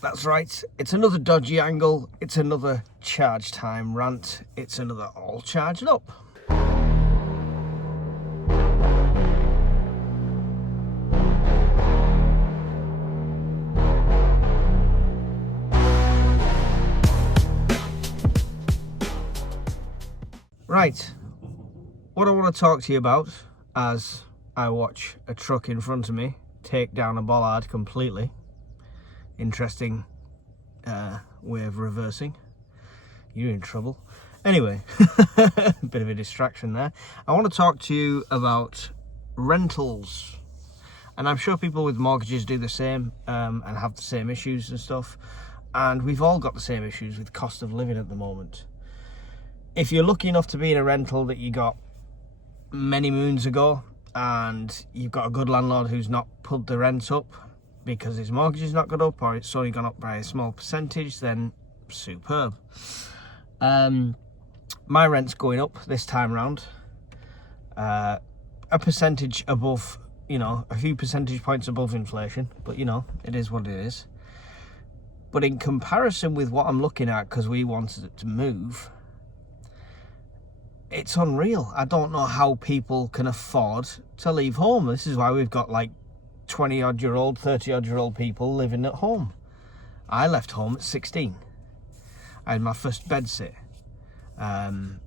That's right, it's another dodgy angle, it's another charge time rant, it's another all charged up. Right, what I want to talk to you about as I watch a truck in front of me take down a bollard completely. Interesting way of reversing. You're in trouble. Anyway, bit of a distraction there. I want to talk to you about rentals. And I'm sure people with mortgages do the same and have the same issues and stuff. And we've all got the same issues with cost of living at the moment. If you're lucky enough to be in a rental that you got many moons ago and you've got a good landlord who's not put the rent up because his mortgage is not gone up or it's only gone up by a small percentage, then superb. My rent's going up this time round. A percentage above, a few percentage points above inflation, but it is what it is. But in comparison with what I'm looking at, because we wanted it to move, it's unreal. I don't know how people can afford to leave home. This is why we've got like 20-odd-year-old, 30-odd-year-old people living at home. I left home at 16. I had my first bedsit and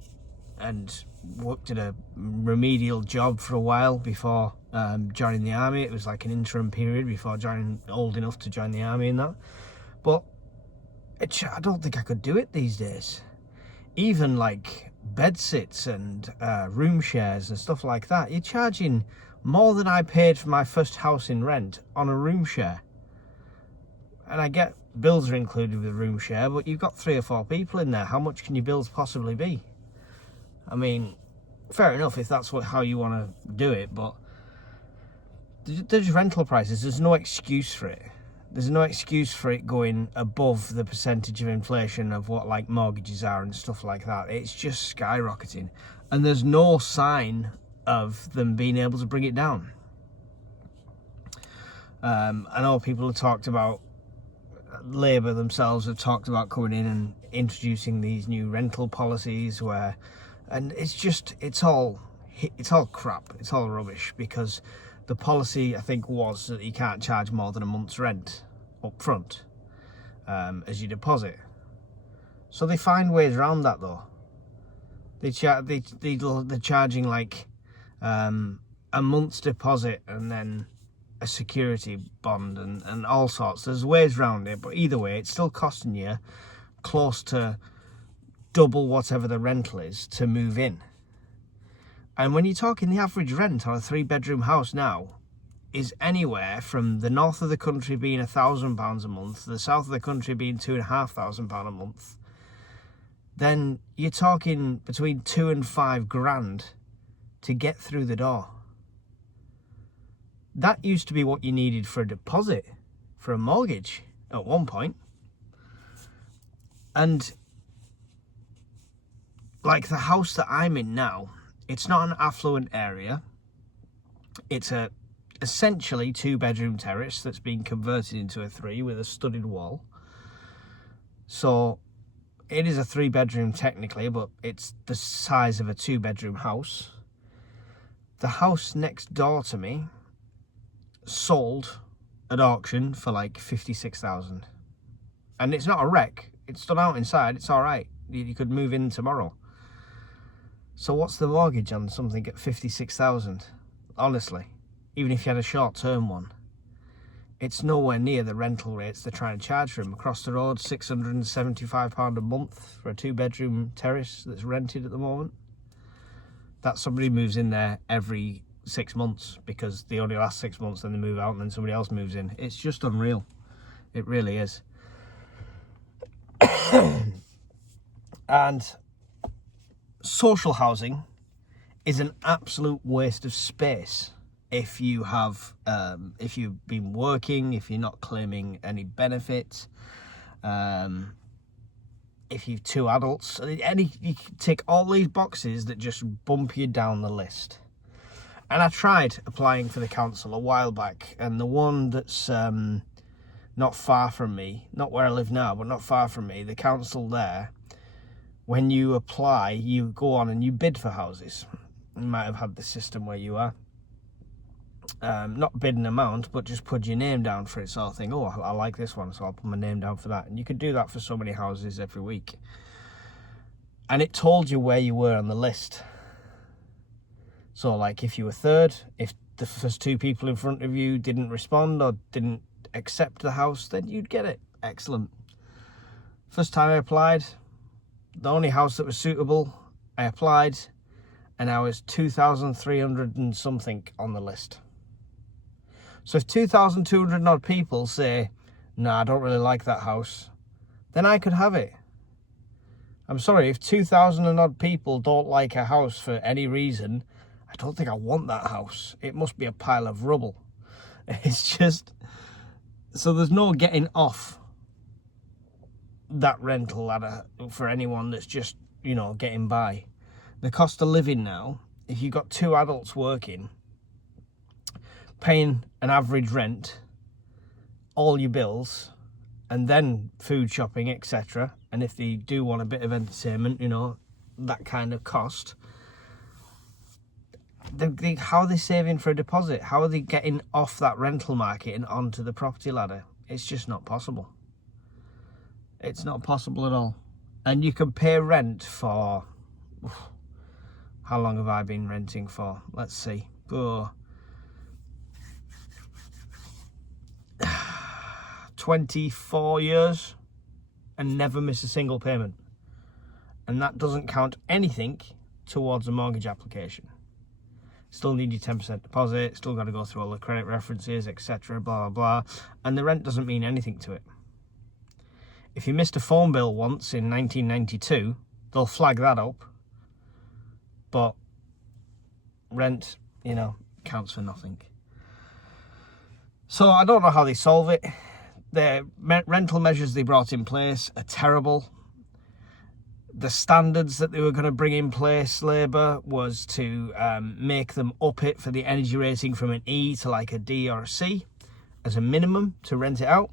worked at a remedial job for a while before joining the army. It was like an interim period before old enough to join the army and that. But I don't think I could do it these days. Even like bedsits and room shares and stuff like that, you're charging more than I paid for my first house in rent on a room share. And I get bills are included with the room share, but you've got 3 or 4 people in there. How much can your bills possibly be? I mean, fair enough if that's how you want to do it, but there's rental prices. There's no excuse for it. There's no excuse for it going above the percentage of inflation of what like mortgages are and stuff like that. It's just skyrocketing. And there's no sign of them being able to bring it down. I know people have talked about, Labour themselves have talked about coming in and introducing these new rental policies and it's all crap, it's all rubbish, because the policy, I think, was that you can't charge more than a month's rent up front as your deposit. So they find ways around that, though. They're charging like a month's deposit and then a security bond and all sorts. There's ways around it, but either way, it's still costing you close to double whatever the rental is to move in. And when you're talking, the average rent on a 3-bedroom house now is anywhere from the north of the country being £1,000 a month, the south of the country being £2,500 a month, then you're talking between 2 and 5 grand to get through the door. That used to be what you needed for a deposit, for a mortgage at one point. And like the house that I'm in now, it's not an affluent area. It's a essentially 2-bedroom terrace that's been converted into a 3 with a studded wall. So it is a 3-bedroom technically, but it's the size of a 2-bedroom house. The house next door to me sold at auction for like 56,000, and it's not a wreck. It's done out inside. It's all right. You could move in tomorrow. So what's the mortgage on something at 56,000? Honestly, even if you had a short-term one, it's nowhere near the rental rates they're trying to charge for them. Across the road, £675 a month for a 2-bedroom terrace that's rented at the moment. That somebody moves in there every 6 months because they only last 6 months, then they move out and then somebody else moves in. It's just unreal. It really is. And social housing is an absolute waste of space if you've been working, if you're not claiming any benefits, if you've 2 adults, you tick all these boxes that just bump you down the list. And I tried applying for the council a while back, and the one that's not far from me, not where I live now, but not far from me, the council there, when you apply, you go on and you bid for houses. You might have had the system where you are. Not bid an amount, but just put your name down for it, sort of thing. Oh, I like this one, so I'll put my name down for that. And you could do that for so many houses every week. And it told you where you were on the list. So, like, if you were third, if the first two people in front of you didn't respond or didn't accept the house, then you'd get it. Excellent. First time I applied, the only house that was suitable, I applied, and I was 2,300 and something on the list. So if 2,200 odd people say, no, I don't really like that house, then I could have it. I'm sorry, if 2,000 and odd people don't like a house for any reason, I don't think I want that house. It must be a pile of rubble. It's just, so there's no getting off that rental ladder for anyone that's just, you know, getting by. The cost of living now, if you've got two adults working, paying an average rent, all your bills, and then food shopping, etc. And if they do want a bit of entertainment, you know, that kind of cost. How are they saving for a deposit? How are they getting off that rental market and onto the property ladder? It's just not possible. It's not possible at all. And you can pay rent for... How long have I been renting for? Let's see. 24 years and never miss a single payment. And that doesn't count anything towards a mortgage application. Still need your 10% deposit, still got to go through all the credit references, etc., blah, blah, blah. And the rent doesn't mean anything to it. If you missed a phone bill once in 1992, they'll flag that up. But rent, you know, counts for nothing. So I don't know how they solve it. The rental measures they brought in place are terrible. The standards that they were going to bring in place, Labour, was to make them up it for the energy rating from an E to like a D or a C as a minimum to rent it out.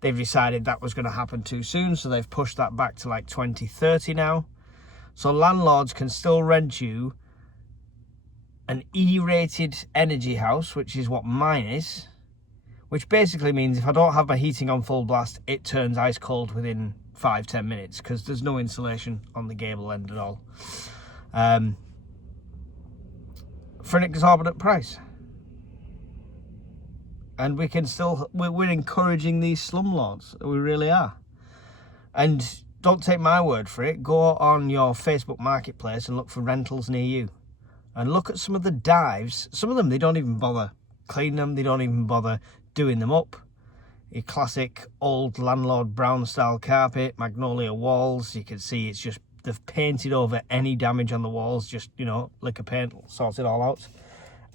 They've decided that was going to happen too soon, so they've pushed that back to like 2030 now. So landlords can still rent you an E-rated energy house, which is what mine is, which basically means if I don't have my heating on full blast, it turns ice cold within 5-10 minutes because there's no insulation on the gable end at all. For an exorbitant price. And we can still, we're encouraging these slumlords. We really are. And don't take my word for it. Go on your Facebook marketplace and look for rentals near you. And look at some of the dives. Some of them, they don't even bother cleaning them. They don't even bother doing them up. Your classic old landlord brown style carpet, magnolia walls. You can see it's just, they've painted over any damage on the walls. Just, you know, liquor paint, sort it all out.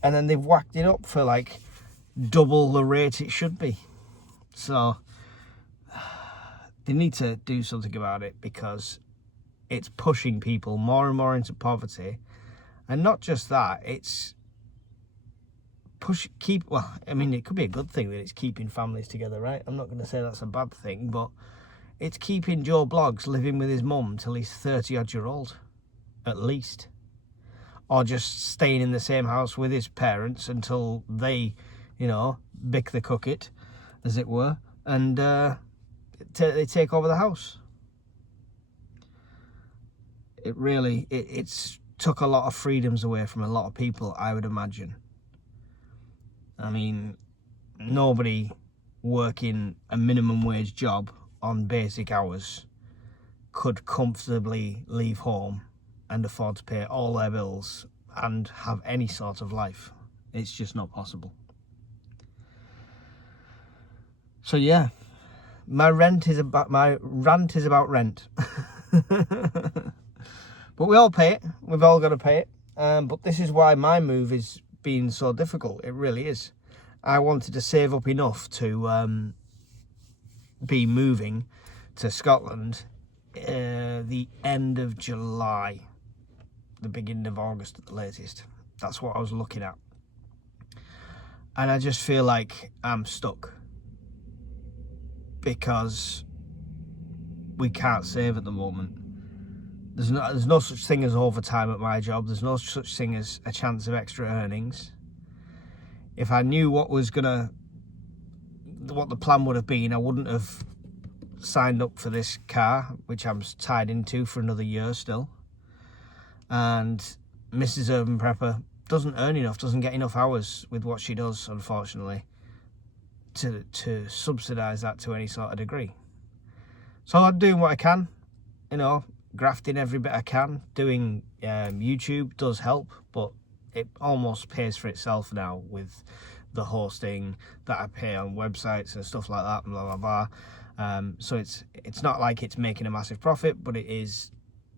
And then they've whacked it up for like double the rate it should be. So they need to do something about it because it's pushing people more and more into poverty. And not just that, it's I mean, it could be a good thing that it's keeping families together, right? I'm not going to say that's a bad thing, but it's keeping Joe Bloggs living with his mum till he's 30-odd-year-old, at least. Or just staying in the same house with his parents until they, you know, bick the cookit, as it were, and they take over the house. It's took a lot of freedoms away from a lot of people, I would imagine. I mean, nobody working a minimum wage job on basic hours could comfortably leave home and afford to pay all their bills and have any sort of life. It's just not possible. So yeah, my rant is about rent. But we all pay it. We've all got to pay it. But this is why my move is being so difficult. It really is. I wanted to save up enough to be moving to Scotland the end of July, the beginning of August at the latest. That's what I was looking at. And I just feel like I'm stuck. because we can't save at the moment. There's no such thing as overtime at my job. There's no such thing as a chance of extra earnings. If I knew what the plan would have been, I wouldn't have signed up for this car, which I'm tied into for another year still. And Mrs. Urban Prepper doesn't earn enough, doesn't get enough hours with what she does, unfortunately, to subsidise that to any sort of degree. So I'm doing what I can, grafting every bit I can. Doing YouTube does help, but it almost pays for itself now with the hosting that I pay on websites and stuff like that, and blah blah blah. So it's not like it's making a massive profit, but it is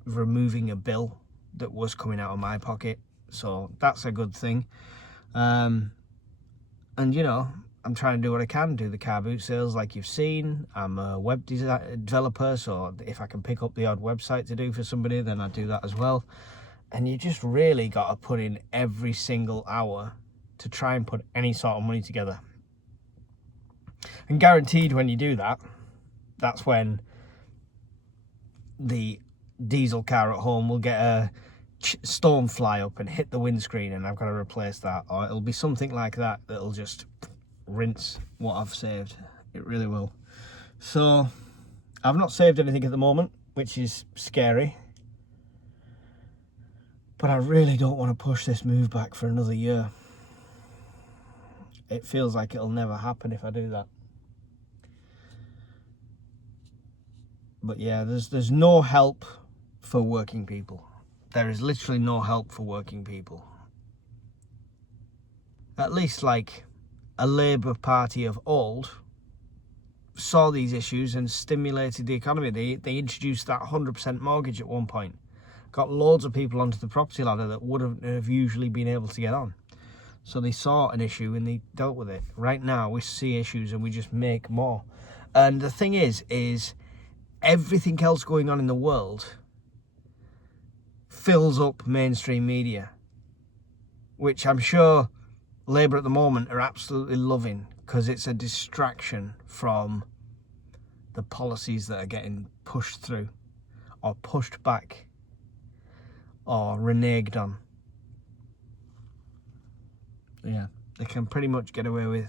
removing a bill that was coming out of my pocket, so that's a good thing. And I'm trying to do what I can, do the car boot sales like you've seen. I'm a web developer, so if I can pick up the odd website to do for somebody, then I do that as well. And you just really got to put in every single hour to try and put any sort of money together. And guaranteed when you do that, that's when the diesel car at home will get a storm fly up and hit the windscreen, and I've got to replace that. Or it'll be something like that that'll just rinse what I've saved. It really will. So I've not saved anything at the moment, which is scary, but I really don't want to push this move back for another year. It feels like it'll never happen if I do that. But yeah, there's no help for working people. There is literally no help for working people. At least like a Labour Party of old saw these issues and stimulated the economy. They introduced that 100% mortgage at one point. Got loads of people onto the property ladder that wouldn't have usually been able to get on. So they saw an issue and they dealt with it. Right now we see issues and we just make more. And the thing is everything else going on in the world fills up mainstream media, which I'm sure Labour at the moment are absolutely loving, because it's a distraction from the policies that are getting pushed through or pushed back or reneged on. Yeah, they can pretty much get away with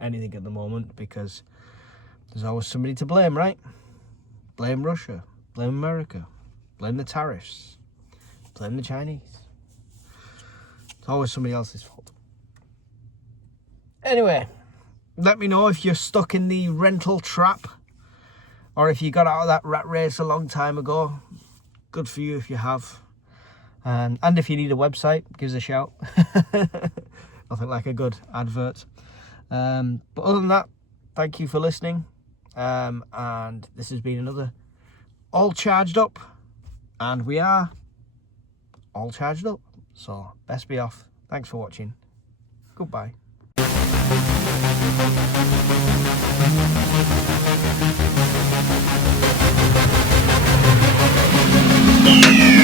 anything at the moment because there's always somebody to blame, right? Blame Russia, blame America, blame the tariffs, blame the Chinese. It's always somebody else's fault. Anyway, let me know if you're stuck in the rental trap or if you got out of that rat race a long time ago. Good for you if you have. And if you need a website, give us a shout. Nothing like a good advert. But other than that, thank you for listening. And this has been another All Charged Up. And we are all charged up. So best be off. Thanks for watching. Goodbye. Yeah.